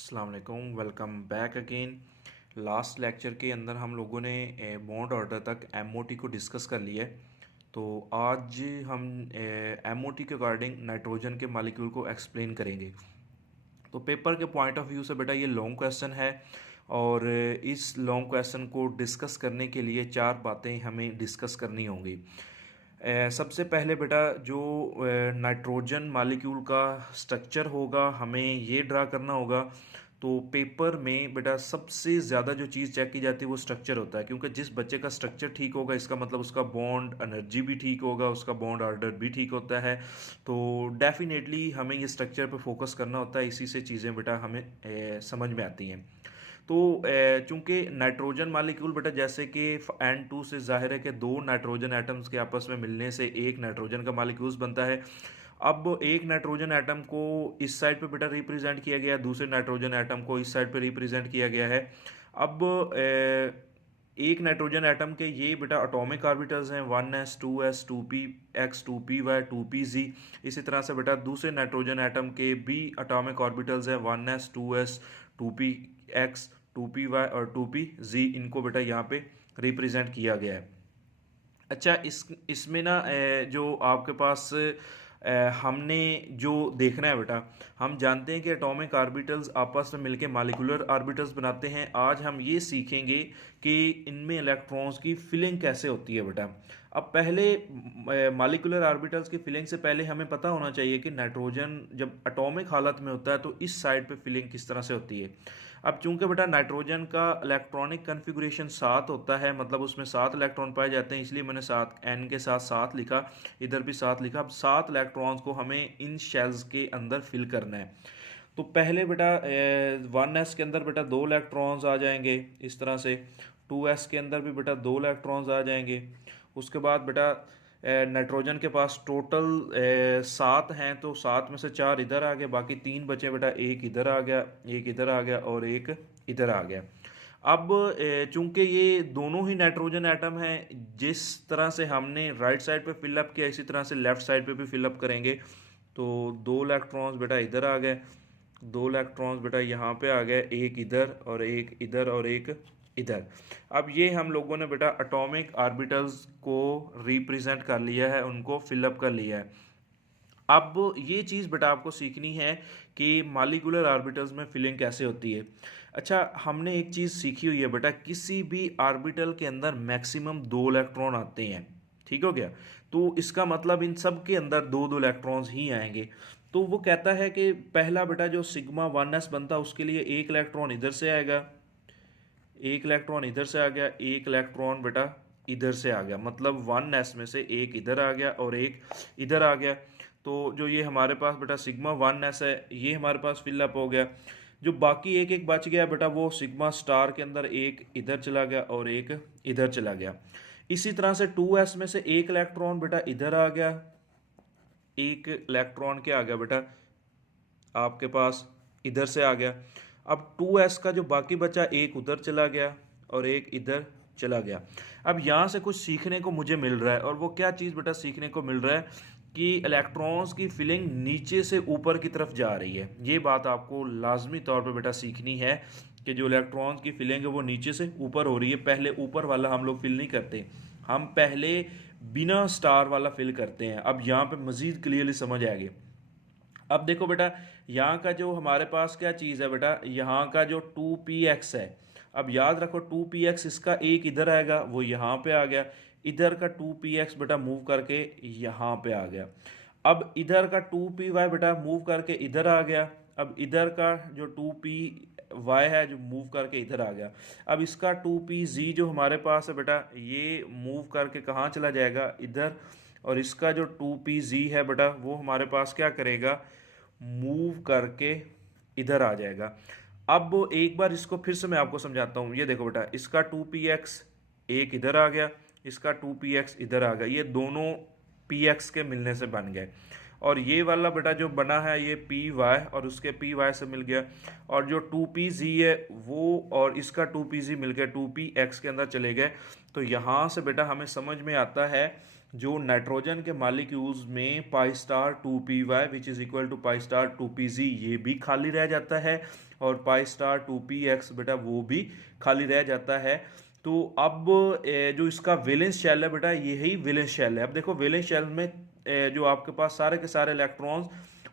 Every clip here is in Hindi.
अस्सलाम वालेकुम, welcome back again. Last lecture के अंदर हम लोगों ने बॉन्ड ऑर्डर तक एमओटी को डिस्कस कर लिया है। तो आज हम एमओटी के अकॉर्डिंग नाइट्रोजन के मालिक्यूल को एक्सप्लेन करेंगे। तो पेपर के पॉइंट ऑफ व्यू से बेटा ये लॉन्ग क्वेश्चन है और इस लॉन्ग क्वेश्चन को डिस्कस करने के लिए चार बातें हमें डिस्कस करनी होंगी। सबसे पहले बेटा जो नाइट्रोजन मालिक्यूल का स्ट्रक्चर होगा हमें ये ड्रा करना होगा। तो पेपर में बेटा सबसे ज़्यादा जो चीज़ चेक की जाती है वो स्ट्रक्चर होता है, क्योंकि जिस बच्चे का स्ट्रक्चर ठीक होगा इसका मतलब उसका बॉन्ड एनर्जी भी ठीक होगा, उसका बॉन्ड ऑर्डर भी ठीक होता है। तो डेफिनेटली हमें ये स्ट्रक्चर पे फोकस करना होता है, इसी से चीज़ें बेटा हमें समझ में आती हैं। तो चूंकि नाइट्रोजन मालिक्यूल बेटा जैसे कि N2 से जाहिर है कि दो नाइट्रोजन एटम्स के आपस में मिलने से एक नाइट्रोजन का मालिक्यूल्स बनता है। अब एक नाइट्रोजन एटम को इस साइड पे बेटा रिप्रेजेंट किया गया है, दूसरे नाइट्रोजन एटम को इस साइड पे रिप्रेजेंट किया गया है। अब एक नाइट्रोजन एटम के ये बेटा एटॉमिक ऑर्बिटल्स हैं 1s 2s 2p x 2py 2pz। इसी तरह से बेटा दूसरे नाइट्रोजन एटम के भी एटॉमिक ऑर्बिटल्स हैं 1s 2s 2px 2py और 2pz। इनको बेटा यहाँ पे रिप्रेजेंट किया गया है। अच्छा, इसमें ना जो आपके पास हमने जो देखना है बेटा, हम जानते हैं कि एटॉमिक ऑर्बिटल्स आपस में मिलकर मॉलिक्यूलर ऑर्बिटल्स बनाते हैं। आज हम ये सीखेंगे कि इनमें इलेक्ट्रॉन्स की फिलिंग कैसे होती है बेटा। अब पहले मॉलिक्यूलर ऑर्बिटल्स की फिलिंग से पहले हमें पता होना चाहिए कि नाइट्रोजन जब एटॉमिक हालत में होता है तो इस साइड पे फिलिंग किस तरह से होती है। अब चूंकि बेटा नाइट्रोजन का इलेक्ट्रॉनिक कन्फिगुरेशन 7 होता है, मतलब उसमें 7 इलेक्ट्रॉन पाए जाते हैं, इसलिए मैंने 7 एन के साथ 7 लिखा, इधर भी 7 लिखा। अब 7 इलेक्ट्रॉन्स को हमें इन शेल्स के अंदर फिल करना है। तो पहले बेटा 1s के अंदर बेटा 2 इलेक्ट्रॉन्स आ जाएंगे इस तरह से, 2s के अंदर भी बेटा 2 इलेक्ट्रॉन्स आ जाएंगे। उसके बाद बेटा नाइट्रोजन के पास टोटल 7 हैं, तो 7 में से 4 इधर आ गए, बाकी 3 बचे बेटा, एक इधर आ गया, एक इधर आ गया और एक इधर आ गया। अब चूंकि ये दोनों ही नाइट्रोजन एटम हैं, जिस तरह से हमने राइट साइड पे फिलअप किया इसी तरह से लेफ्ट साइड पे भी फिलअप करेंगे। तो 2 इलेक्ट्रॉन्स बेटा इधर आ गए, 2 इलेक्ट्रॉन्स बेटा यहाँ पे आ गए, एक इधर और एक इधर और एक इधर। अब ये हम लोगों ने बेटा एटॉमिक ऑर्बिटल्स को रिप्रेजेंट कर लिया है, उनको फिलअप कर लिया है। अब ये चीज़ बेटा आपको सीखनी है कि मॉलिक्यूलर ऑर्बिटल्स में फिलिंग कैसे होती है। अच्छा, हमने एक चीज़ सीखी हुई है बेटा, किसी भी ऑर्बिटल के अंदर मैक्सिमम 2 इलेक्ट्रॉन आते हैं, ठीक हो गया। तो इसका मतलब इन सब के अंदर 2 इलेक्ट्रॉन्स ही आएंगे। तो वो कहता है कि पहला बेटा जो सिग्मा 1s बनता है उसके लिए एक इलेक्ट्रॉन इधर से आएगा, एक इलेक्ट्रॉन इधर से आ गया, एक इलेक्ट्रॉन बेटा इधर से आ गया, मतलब 1s में से एक इधर आ गया और एक इधर आ गया। तो जो ये हमारे पास बेटा सिग्मा 1s है ये हमारे पास फिलअप हो गया। जो बाकी एक एक बच गया बेटा वो सिग्मा स्टार के अंदर एक इधर चला गया और एक इधर चला गया। इसी तरह से 2s में से एक इलेक्ट्रॉन बेटा इधर आ गया, एक इलेक्ट्रॉन क्या आ गया बेटा आपके पास इधर से आ गया। अब 2s का जो बाकी बचा एक उधर चला गया और एक इधर चला गया। अब यहाँ से कुछ सीखने को मुझे मिल रहा है, और वो क्या चीज़ बेटा सीखने को मिल रहा है कि इलेक्ट्रॉन्स की फिलिंग नीचे से ऊपर की तरफ जा रही है। ये बात आपको लाजमी तौर पे बेटा सीखनी है कि जो इलेक्ट्रॉन्स की फिलिंग है वो नीचे से ऊपर हो रही है। पहले ऊपर वाला हम लोग फिल नहीं करते, हम पहले बिना स्टार वाला फिल करते हैं। अब यहाँ पे मज़ीद क्लियरली समझ आएगी। अब देखो बेटा यहाँ का जो हमारे पास क्या चीज़ है बेटा, यहाँ का जो 2px है, अब याद रखो 2px इसका एक इधर आएगा वो यहाँ पे आ गया, इधर का 2px बेटा मूव करके यहाँ पे आ गया। अब इधर का 2py बेटा मूव करके इधर आ गया, अब इधर का जो 2py है जो मूव करके इधर आ गया। अब इसका 2pz जो हमारे पास है बेटा ये मूव करके कहाँ चला जाएगा, इधर। और इसका जो 2pz है बेटा वो हमारे पास क्या करेगा, मूव करके इधर आ जाएगा। अब एक बार इसको फिर से मैं आपको समझाता हूँ। ये देखो बेटा इसका 2px एक इधर आ गया, इसका 2px इधर आ गया, ये दोनों px के मिलने से बन गए। और ये वाला बेटा जो बना है ये py और उसके py से मिल गया, और जो 2pz है वो और इसका 2pz मिल गया 2px के अंदर चले गए। तो यहाँ से बेटा हमें समझ में आता है जो नाइट्रोजन के मॉलिक्यूल्स में pi star 2py which is equal to pi star 2pz ये भी खाली रह जाता है, और पाई स्टार 2px बेटा वो भी खाली रह जाता है। तो अब जो इसका वैलेंस शेल है बेटा, यही वैलेंस शेल है। अब देखो वैलेंस शेल में जो आपके पास सारे के सारे इलेक्ट्रॉन्स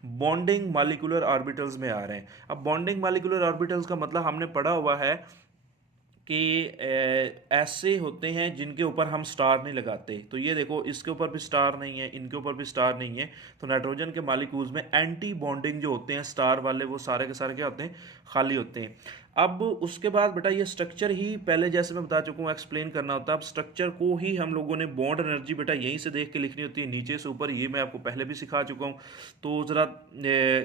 बॉन्डिंग मॉलिक्यूलर ऑर्बिटल्स में आ रहे हैं। अब बॉन्डिंग मॉलिक्यूलर ऑर्बिटल्स का मतलब हमने पढ़ा हुआ है कि ऐसे होते हैं जिनके ऊपर हम स्टार नहीं लगाते। तो ये देखो इसके ऊपर भी स्टार नहीं है, इनके ऊपर भी स्टार नहीं है। तो नाइट्रोजन के मॉलिक्यूल्स में एंटी बॉन्डिंग जो होते हैं स्टार वाले, वो सारे के सारे क्या होते हैं, खाली होते हैं। अब उसके बाद बेटा ये स्ट्रक्चर ही पहले जैसे मैं बता चुका हूँ एक्सप्लेन करना होता है। अब स्ट्रक्चर को ही हम लोगों ने बॉन्ड एनर्जी बेटा यहीं से देख के लिखनी होती है, नीचे से ऊपर। ये मैं आपको पहले भी सिखा चुका हूँ। तो ज़रा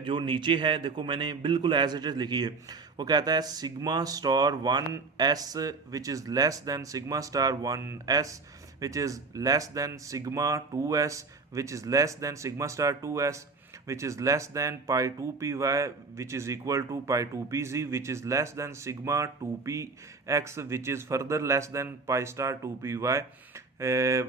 जो नीचे है देखो मैंने बिल्कुल एज इट इज़ लिखी है। वो कहता है sigma star 1s which is less than sigma star 1s which is less than sigma 2s which is less than sigma star 2s which is less than pi 2py which is equal to pi 2pz which is less than sigma 2px which is further less than pi star 2py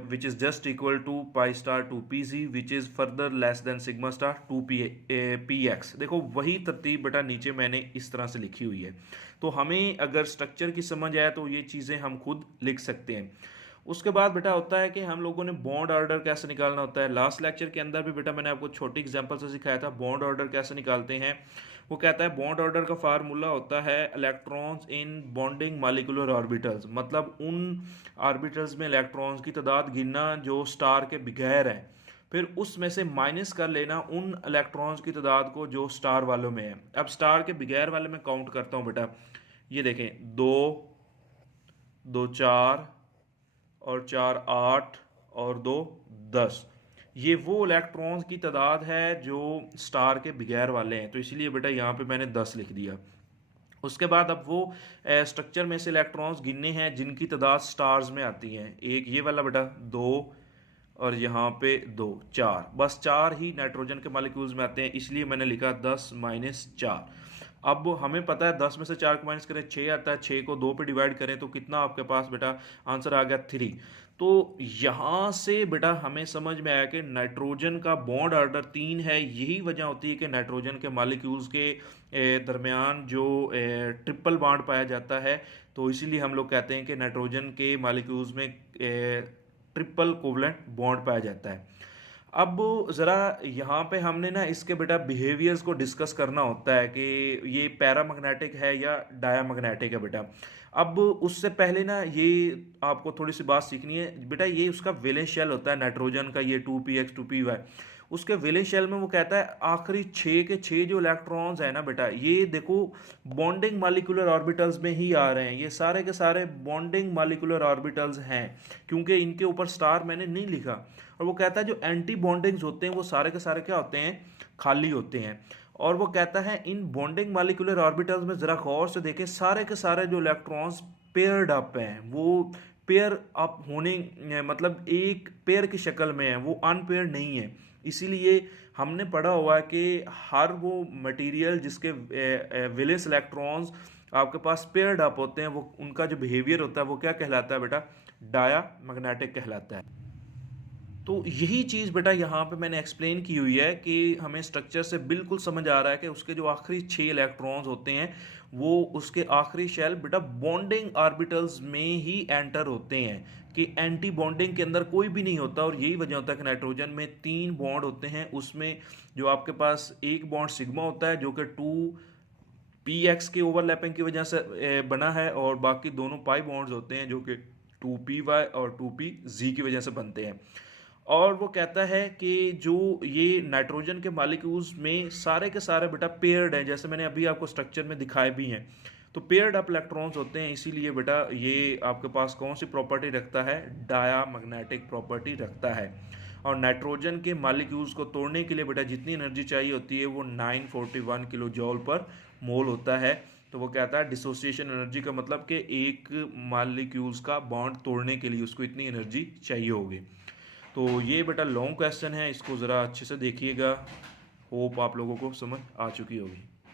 which is just equal to pi star 2pz which is further less than sigma star 2px। देखो वही तरतीब बेटा नीचे मैंने इस तरह से लिखी हुई है। तो हमें अगर स्ट्रक्चर की समझ आए तो ये चीज़ें हम खुद लिख सकते हैं। उसके बाद बेटा होता है कि हम लोगों ने बॉन्ड ऑर्डर कैसे निकालना होता है। लास्ट लेक्चर के अंदर भी बेटा मैंने आपको छोटी एग्जांपल से सिखाया था बॉन्ड ऑर्डर कैसे निकालते हैं। वो कहता है बॉन्ड ऑर्डर का फार्मूला होता है electrons in bonding molecular orbitals, मतलब उन ऑर्बिटल्स में इलेक्ट्रॉन्स की तादाद गिनना जो स्टार के बगैर हैं, फिर उसमें से माइनस कर लेना उन इलेक्ट्रॉन्स की तादाद को जो स्टार वालों में है। अब स्टार के बगैर वाले में काउंट करता हूँ बेटा, ये देखें 2 2 4 और 4 8 और 2 10, ये वो इलेक्ट्रॉन्स की तादाद है जो स्टार के बगैर वाले हैं। तो इसलिए बेटा यहाँ पे मैंने 10 लिख दिया। उसके बाद अब वो स्ट्रक्चर में से इलेक्ट्रॉन्स गिनने हैं जिनकी तादाद स्टार्स में आती हैं। एक ये वाला बेटा 2 और यहाँ पे 2 4, बस 4 ही नाइट्रोजन के मॉलिक्यूल्स में आते हैं, इसलिए मैंने लिखा 10 माइनस 4। अब हमें पता है 10 में से 4 को माइनस करें 6 आता है, 6 को 2 पे डिवाइड करें तो कितना आपके पास बेटा आंसर आ गया 3। तो यहाँ से बेटा हमें समझ में आया कि नाइट्रोजन का बॉन्ड ऑर्डर 3 है। यही वजह होती है कि नाइट्रोजन के मॉलिक्यूल्स के दरमियान जो ट्रिपल बॉन्ड पाया जाता है, तो इसीलिए हम लोग कहते हैं कि नाइट्रोजन के मॉलिक्यूल्स में ट्रिपल कोवलेंट बॉन्ड पाया जाता है। अब ज़रा यहाँ पे हमने ना इसके बेटा बिहेवियर्स को डिस्कस करना होता है कि ये पैरामैग्नेटिक है या डायामैग्नेटिक है बेटा। अब उससे पहले ना ये आपको थोड़ी सी बात सीखनी है बेटा। ये उसका वैलेंस शेल होता है नाइट्रोजन का, ये 2px 2py। उसके वैलेंस शेल में वो कहता है आखिरी 6 के 6 जो इलेक्ट्रॉन्स है ना बेटा, ये देखो बॉन्डिंग मॉलिक्यूलर ऑर्बिटल्स में ही आ रहे हैं। ये सारे के सारे बॉन्डिंग मॉलिक्यूलर ऑर्बिटल्स हैं, क्योंकि इनके ऊपर स्टार मैंने नहीं लिखा। और वो कहता है जो एंटी बॉन्डिंग्स होते हैं वो सारे के सारे क्या होते हैं, खाली होते हैं। और वो कहता है इन बॉन्डिंग मॉलिक्यूलर ऑर्बिटल्स में जरा गौर से देखें, सारे के सारे जो इलेक्ट्रॉन्स पेयर्ड अप हैं, वो पेयर अप होने मतलब एक पेयर की शक्ल में है, वो अनपेयर्ड नहीं है। इसीलिए हमने पढ़ा हुआ है कि हर वो मटेरियल जिसके वैलेंस इलेक्ट्रॉन्स आपके पास पेयर्ड अप होते हैं, वो उनका जो बिहेवियर होता है वो क्या कहलाता है बेटा, डायामैग्नेटिक कहलाता है। तो यही चीज़ बेटा यहाँ पे मैंने एक्सप्लेन की हुई है कि हमें स्ट्रक्चर से बिल्कुल समझ आ रहा है कि उसके जो आखिरी 6 इलेक्ट्रॉन्स होते हैं वो उसके आखिरी शेल बेटा बॉन्डिंग ऑर्बिटल्स में ही एंटर होते हैं, कि एंटी बॉन्डिंग के अंदर कोई भी नहीं होता। और यही वजह होता है कि नाइट्रोजन में 3 बॉन्ड होते हैं, उसमें जो आपके पास एक बॉन्ड सिग्मा होता है जो कि 2px के ओवरलैपिंग की वजह से बना है, और बाकी दोनों पाई बॉन्ड्स होते हैं जो कि 2py और 2pz की वजह से बनते हैं। और वो कहता है कि जो ये नाइट्रोजन के मॉलिक्यूल्स में सारे के सारे बेटा पेयर्ड हैं, जैसे मैंने अभी आपको स्ट्रक्चर में दिखाए भी हैं। तो पेयर्ड अप इलेक्ट्रॉन्स होते हैं, इसीलिए बेटा ये आपके पास कौन सी प्रॉपर्टी रखता है, डायामैग्नेटिक प्रॉपर्टी रखता है। और नाइट्रोजन के मॉलिक्यूल्स को तोड़ने के लिए बेटा जितनी एनर्जी चाहिए होती है वो 941 किलो जॉल पर मोल होता है। तो वो कहता है डिसोसिएशन एनर्जी का मतलब कि एक मॉलिक्यूल्स का बॉन्ड तोड़ने के लिए उसको इतनी एनर्जी चाहिए होगी। तो ये बेटा लॉन्ग क्वेश्चन है, इसको ज़रा अच्छे से देखिएगा। होप आप लोगों को समझ आ चुकी होगी।